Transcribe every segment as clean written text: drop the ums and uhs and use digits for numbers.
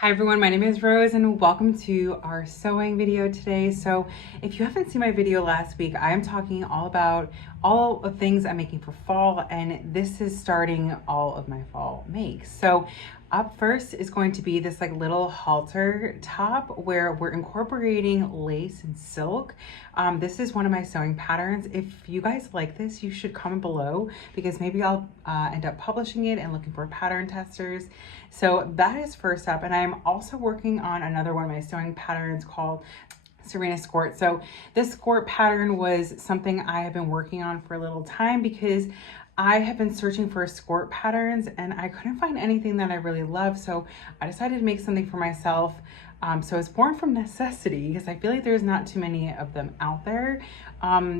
Hi everyone, my name is Rose and welcome to our sewing video today. So if you haven't seen my video last week, I am talking all about all the things I'm making for fall, and this is starting all of my fall makes. So up first is going to be this like little halter top where we're incorporating lace and silk. This is one of my sewing patterns. If you guys like this, you should comment below because maybe I'll end up publishing it and looking for pattern testers. So that is first up, and I'm also working on another one of my sewing patterns called Serena Skirt. So this skirt pattern was something I have been working on for a little time because I have been searching for skirt patterns and I couldn't find anything that I really love. So I decided to make something for myself. So it's born from necessity because I feel like there's not too many of them out there.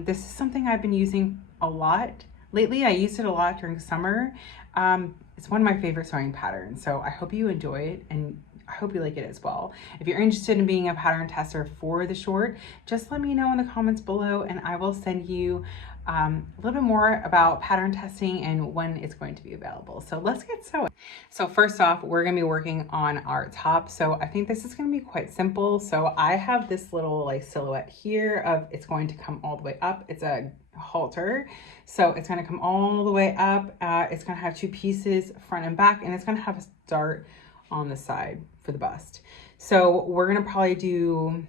This is something I've been using a lot. Lately, I used it a lot during summer. It's one of my favorite sewing patterns. So I hope you enjoy it and I hope you like it as well. If you're interested in being a pattern tester for the short, just let me know in the comments below and I will send you a little bit more about pattern testing and when it's going to be available. So let's get sewing. So first off, we're gonna be working on our top. So I think this is gonna be quite simple. So I have this little like silhouette here of it's going to come all the way up. It's a halter. So it's gonna come all the way up. It's gonna have two pieces, front and back, and it's gonna have a dart on the side for the bust. So we're gonna probably do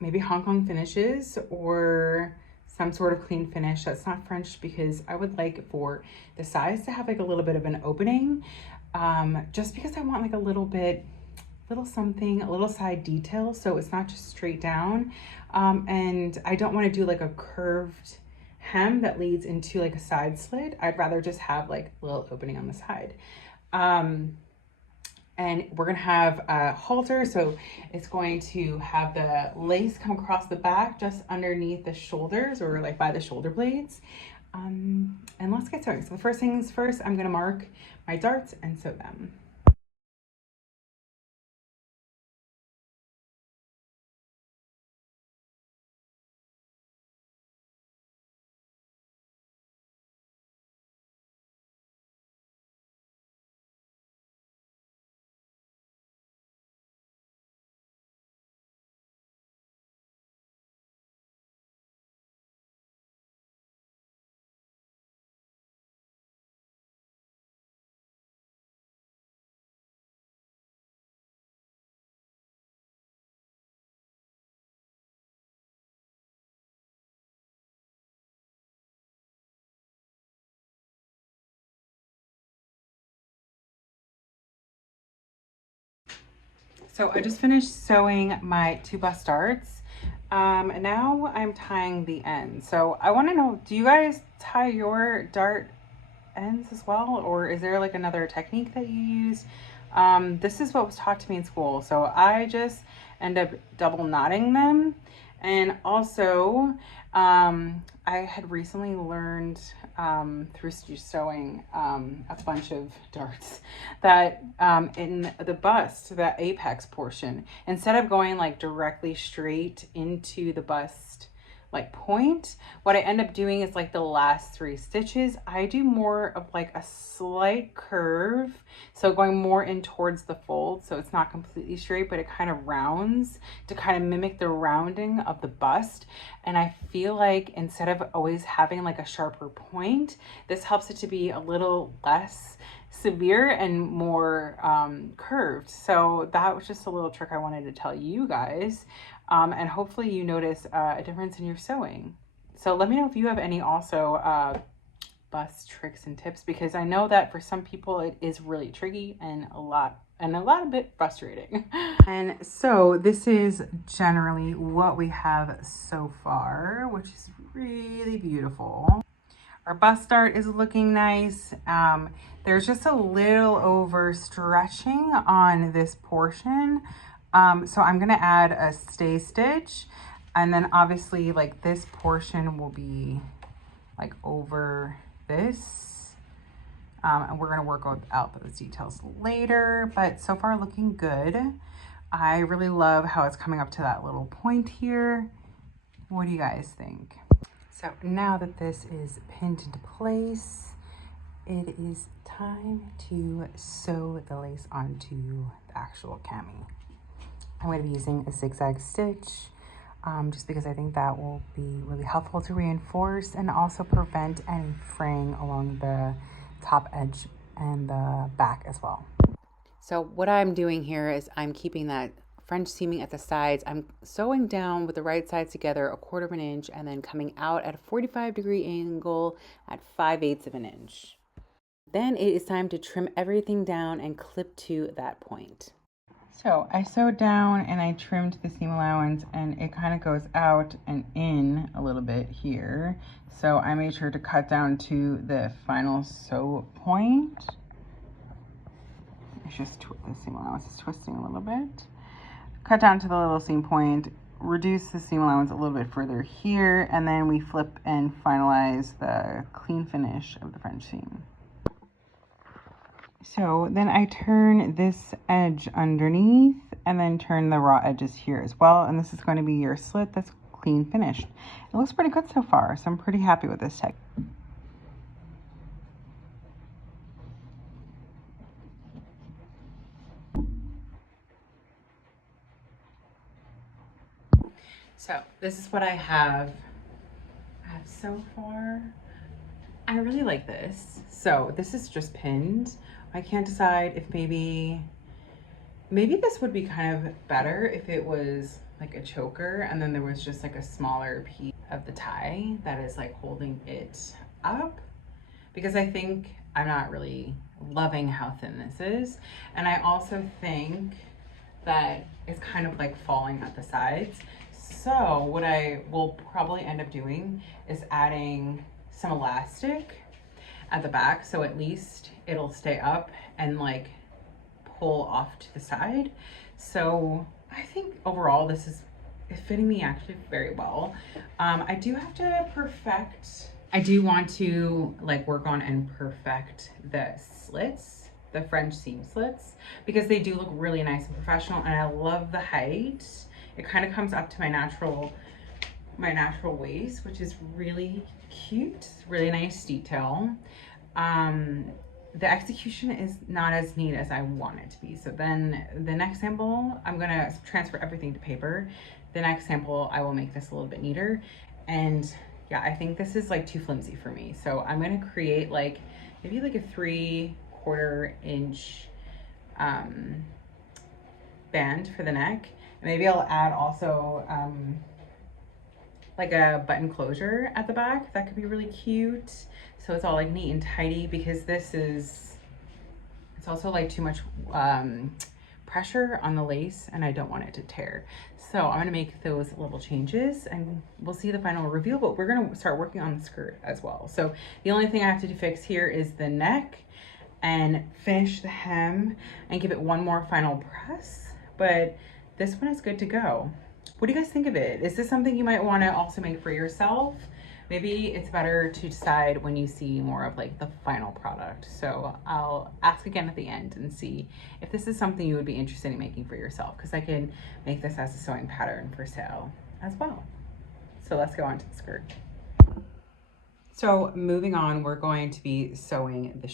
maybe Hong Kong finishes or some sort of clean finish that's not French because I would like for the sides to have like a little bit of an opening, just because I want like a little something, a little side detail, so it's not just straight down. And I don't want to do like a curved hem that leads into like a side slit. I'd rather just have like a little opening on the side. And we're gonna have a halter, so it's going to have the lace come across the back just underneath the shoulders or like by the shoulder blades. And let's get started. So the first things first, I'm gonna mark my darts and sew them. So I just finished sewing my two bust darts. And now I'm tying the ends. So I want to know, do you guys tie your dart ends as well, or is there like another technique that you use? This is what was taught to me in school. So I just end up double knotting them. And also, I had recently learned through sewing a bunch of darts that in the bust, that apex portion, instead of going like directly straight into the bust like point, what I end up doing is like the last 3 stitches, I do more of like a slight curve. So going more in towards the fold. So it's not completely straight, but it kind of rounds to kind of mimic the rounding of the bust. And I feel like instead of always having like a sharper point, this helps it to be a little less severe and more curved. So that was just a little trick I wanted to tell you guys. And hopefully you notice a difference in your sewing. So let me know if you have any also bust tricks and tips, because I know that for some people it is really tricky and a lot a bit frustrating. And so this is generally what we have so far, which is really beautiful. Our bust dart is looking nice. There's just a little over stretching on this portion. So I'm gonna add a stay stitch, and then obviously like this portion will be like over this. And we're gonna work out those details later, but so far looking good. I really love how it's coming up to that little point here. What do you guys think? So now that this is pinned into place, it is time to sew the lace onto the actual cami. I'm going to be using a zigzag stitch just because I think that will be really helpful to reinforce and also prevent any fraying along the top edge and the back as well. So what I'm doing here is I'm keeping that French seaming at the sides. I'm sewing down with the right sides together 1/4 of an inch and then coming out at a 45-degree angle at 5/8 of an inch. Then it is time to trim everything down and clip to that point. So I sewed down and I trimmed the seam allowance, and it kind of goes out and in a little bit here. So I made sure to cut down to the final sew point. It's just the seam allowance is twisting a little bit. Cut down to the little seam point, reduce the seam allowance a little bit further here, and then we flip and finalize the clean finish of the French seam. So then I turn this edge underneath and then turn the raw edges here as well. And this is going to be your slit that's clean finished. It looks pretty good so far, so I'm pretty happy with this technique. So this is what I have so far. I really like this. So this is just pinned. I can't decide if maybe this would be kind of better if it was like a choker and then there was just like a smaller piece of the tie that is like holding it up, because I think I'm not really loving how thin this is. And I also think that it's kind of like falling at the sides. So what I will probably end up doing is adding some elastic at the back, so at least it'll stay up and like pull off to the side. So I think overall this is fitting me actually very well. I do have to I do want to like work on and perfect the slits, the French seam slits, because they do look really nice and professional, and I love the height. It kind of comes up to my natural waist, which is really cute, really nice detail. The execution is not as neat as I want it to be. So then the next sample, I'm gonna transfer everything to paper. The next sample, I will make this a little bit neater. And yeah, I think this is like too flimsy for me. So I'm gonna create like, maybe like a 3/4 inch band for the neck. And maybe I'll add also like a button closure at the back. That could be really cute. So it's all like neat and tidy, because it's also like too much pressure on the lace and I don't want it to tear. So I'm gonna make those little changes and we'll see the final reveal, but we're gonna start working on the skirt as well. So the only thing I have to fix here is the neck and finish the hem and give it one more final press, but this one is good to go. What do you guys think of it? Is this something you might want to also make for yourself? Maybe it's better to decide when you see more of like the final product. So I'll ask again at the end and see if this is something you would be interested in making for yourself, because I can make this as a sewing pattern for sale as well. So let's go on to the skirt. So moving on, we're going to be sewing the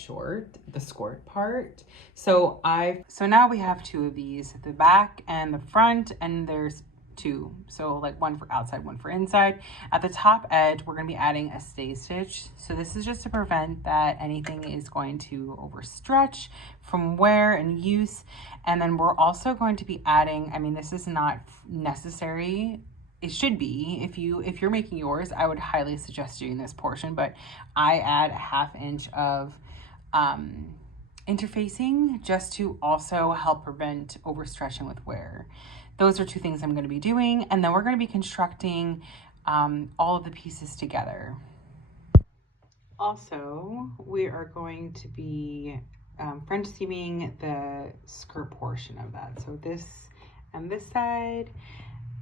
skirt part. So now we have two of these, the back and the front, and there's two. So like one for outside, one for inside. At the top edge, we're gonna be adding a stay stitch. So this is just to prevent that anything is going to overstretch from wear and use. And then we're also going to be adding, I mean, this is not necessary. It should be, if you're making yours, I would highly suggest doing this portion, but I add a 1/2 inch of interfacing just to also help prevent overstretching with wear. Those are two things I'm going to be doing, and then we're going to be constructing all of the pieces together. Also, we are going to be French seaming the skirt portion of that. So this and this side,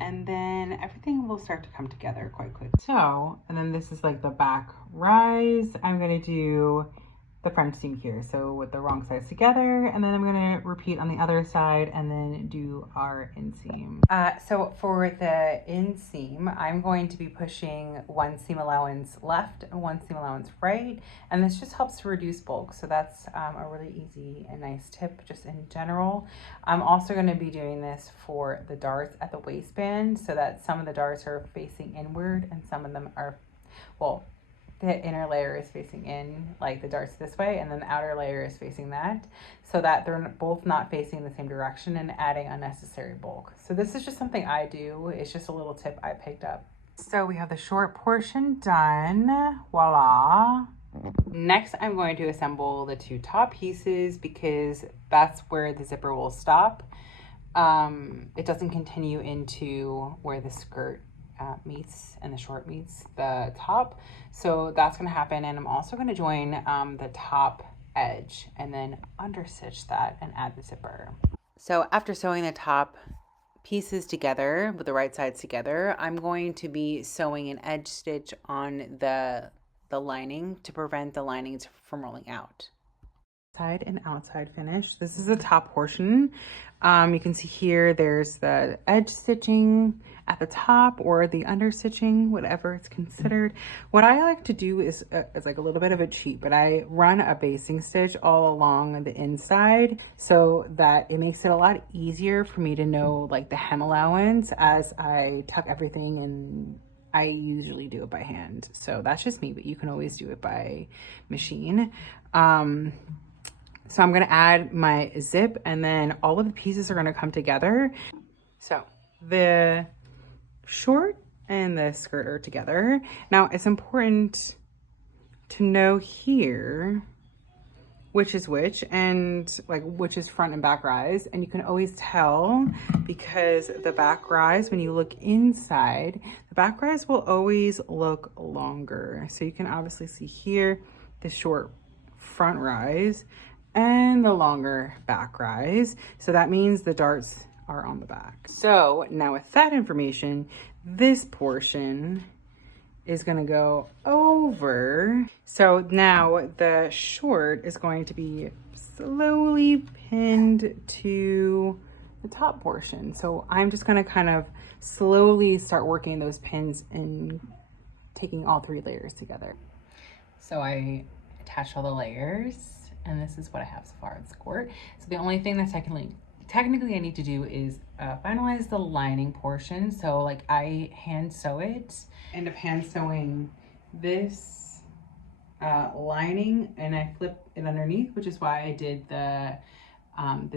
and then everything will start to come together quite quick. So, and then this is like the back rise. I'm going to do the front seam here. So with the wrong sides together, and then I'm gonna repeat on the other side and then do our inseam. So for the inseam, I'm going to be pushing one seam allowance left and one seam allowance right. And this just helps to reduce bulk. So that's a really easy and nice tip just in general. I'm also gonna be doing this for the darts at the waistband so that some of the darts are facing inward and some of them are, well, the inner layer is facing in, like the darts this way, and then the outer layer is facing that, so that they're both not facing the same direction and adding unnecessary bulk. So this is just something I do. It's just a little tip I picked up. So we have the short portion done. Voila. Next, I'm going to assemble the two top pieces because that's where the zipper will stop. It doesn't continue into where the skirt meets and the short meets the top, so that's going to happen. And I'm also going to join the top edge and then understitch that and add the zipper. So after sewing the top pieces together with the right sides together, I'm going to be sewing an edge stitch on the lining to prevent the linings from rolling out. Side and outside finish. This is the top portion. You can see here there's the edge stitching at the top or the under stitching, whatever it's considered. What I like to do is it's like a little bit of a cheat, but I run a basting stitch all along the inside so that it makes it a lot easier for me to know like the hem allowance as I tuck everything in. I usually do it by hand, so that's just me, but you can always do it by machine. So I'm gonna add my zip and then all of the pieces are gonna come together. So the short and the skirt are together. Now it's important to know here which is which and like which is front and back rise. And you can always tell because the back rise, when you look inside, the back rise will always look longer. So you can obviously see here the short front rise and the longer back rise. So that means the darts are on the back. So now with that information, this portion is gonna go over. So now the short is going to be slowly pinned to the top portion. So I'm just gonna kind of slowly start working those pins and taking all three layers together. So I attached all the layers and this is what I have so far in skirt. So the only thing that's technically I need to do is finalize the lining portion. So like I hand sew it, end up hand sewing this lining and I flip it underneath, which is why I did the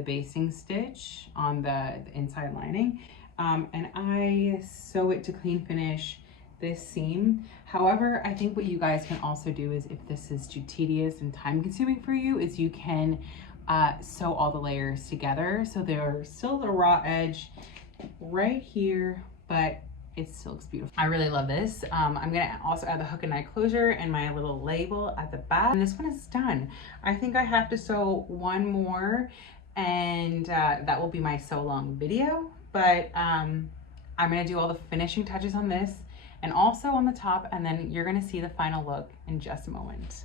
basting stitch on the inside lining. And I sew it to clean finish this seam. However, I think what you guys can also do is, if this is too tedious and time consuming for you, is you can sew all the layers together. So there's still the raw edge right here, but it still looks beautiful. I really love this. I'm gonna also add the hook and eye closure and my little label at the back. And this one is done. I think I have to sew one more and that will be my sew long video. But I'm gonna do all the finishing touches on this and also on the top, and then you're gonna see the final look in just a moment.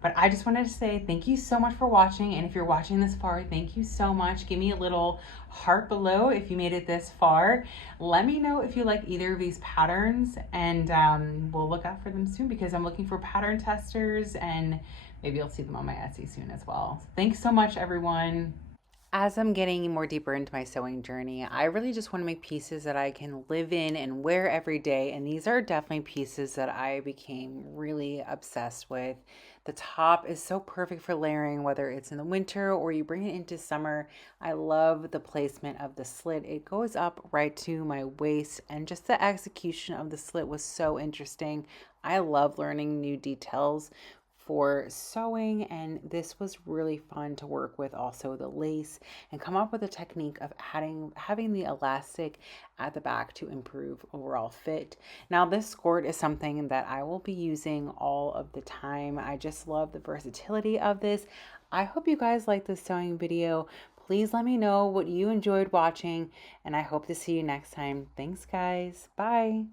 But I just wanted to say thank you so much for watching. And if you're watching this far, thank you so much. Give me a little heart below if you made it this far. Let me know if you like either of these patterns, and we'll look out for them soon because I'm looking for pattern testers and maybe you'll see them on my Etsy soon as well. Thanks so much, everyone. As I'm getting more deeper into my sewing journey, I really just want to make pieces that I can live in and wear every day. And these are definitely pieces that I became really obsessed with. The top is so perfect for layering, whether it's in the winter or you bring it into summer. I love the placement of the slit. It goes up right to my waist, and just the execution of the slit was so interesting. I love learning new details for sewing, and this was really fun to work with also the lace and come up with a technique of having the elastic at the back to improve overall fit. Now this skirt is something that I will be using all of the time. I just love the versatility of this. I hope you guys like this sewing video. Please let me know what you enjoyed watching, and I hope to see you next time. Thanks guys. Bye.